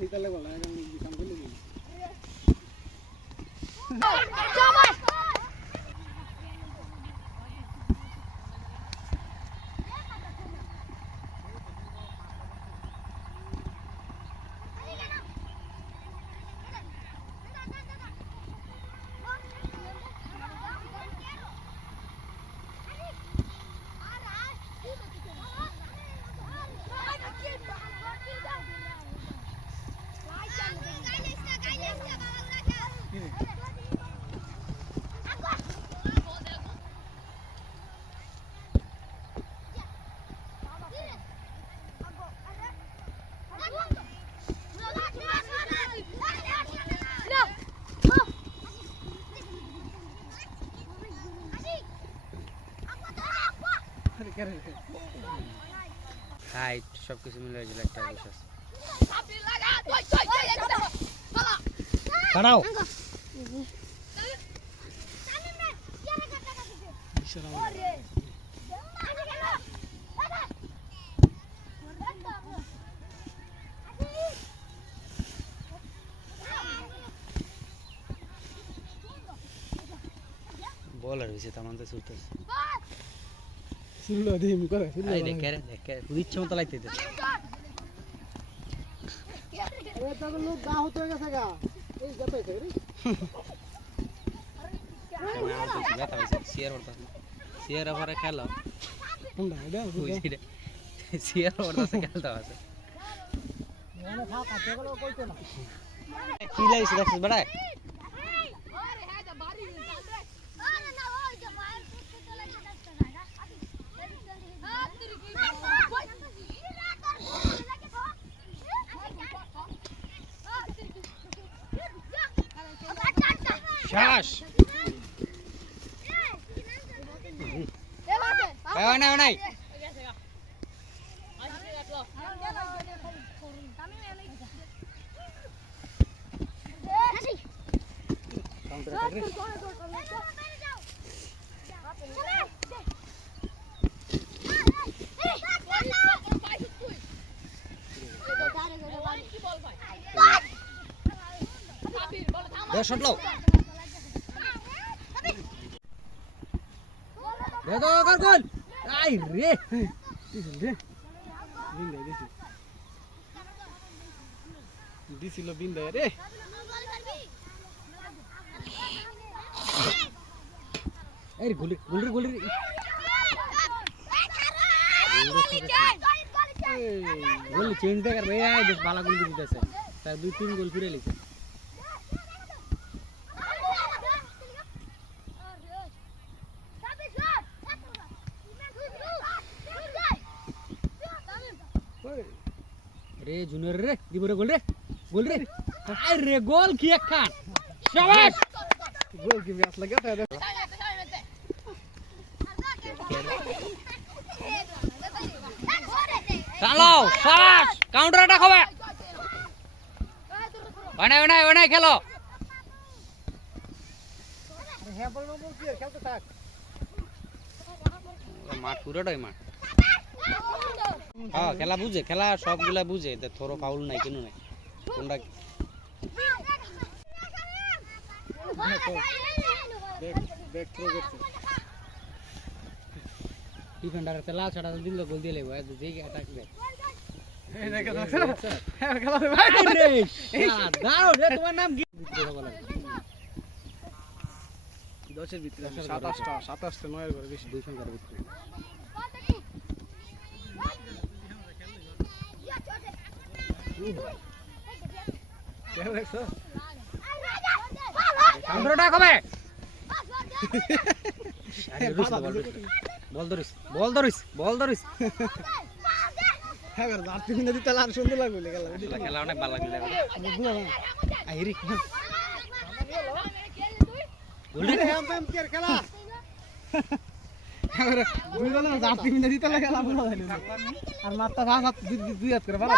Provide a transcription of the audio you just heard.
নিতালে বলা এখন কাম করলে কি হাইট সবকিছু মিলে হয়েছিল একটা বিশ্বাস দাঁড়াও বলার হয়েছে তেমন তো ছুটতেছে সুল্লো দিম করে সুল্লো দেখে ইচ্ছে মতো লাইতে দে এ তো লোক গা হতে গেছে গা এই যত হইছে রে ব্যথা হয়েছে সিয়ার ওরতা সিয়ার আবার খেলো হুন্ডা এটা বুঝছি রে সিয়ার ওরতা খেলতে আছে মানে খাও কাটে গেল কইতো না কি লাইছে দেখছিস বড়া শ্বাস নাই নাই শট লো দেখো কর গোল আই রে রে বিন্দাই দিছিল বিন্দাই রে এই গোল গোল গোল গোল চেঞ্জ দে কর রে আই দেখ বালা গোল দিতেছে তার দুই তিন গোল ফিরে লিছে রে জুনিয়র রে দিব রে গোল রে আই রে গোল কি একখান শাবাশ গোল কি ম্যাচ লাগাতে है চালো শাবাশ কাউন্টার অ্যাটাক হবে ওনে খেলো হ্যাঁ বল বল কি খেলতে থাক মাঠ পুরোটাই মাঠ হ্যাঁ খেলা বুঝে খেলা সবগুলা বুঝে থরো ফাউল নাই কেন নাই কোনটা ব্যাক থ্রো করছে ডিফেন্ডারের তেলা ছাড়া দিল গোল দিয়ে লাগবে যেই অ্যাটাক দে এই দেখো হ্যাঁ খেলা ভাই রে দাও রে তোমার নাম কি দশের ভিতরে 27টা 9 এর করে বেশি 2 সংখ্যার ভিতরে কে দেখছো কাউন্টারটা কবে বল ধরিস হ্যাঁ জার্সি কিনে দিতে আর সুন্দর লাগবে খেলা অনেক ভালো লাগলে আইরি গোল রে এম কি খেলা এবারে দুই দল জার্সি কিনে দিতে খেলা ভালো হয় না আর মাত্র 5 দুই হাত করে ভালো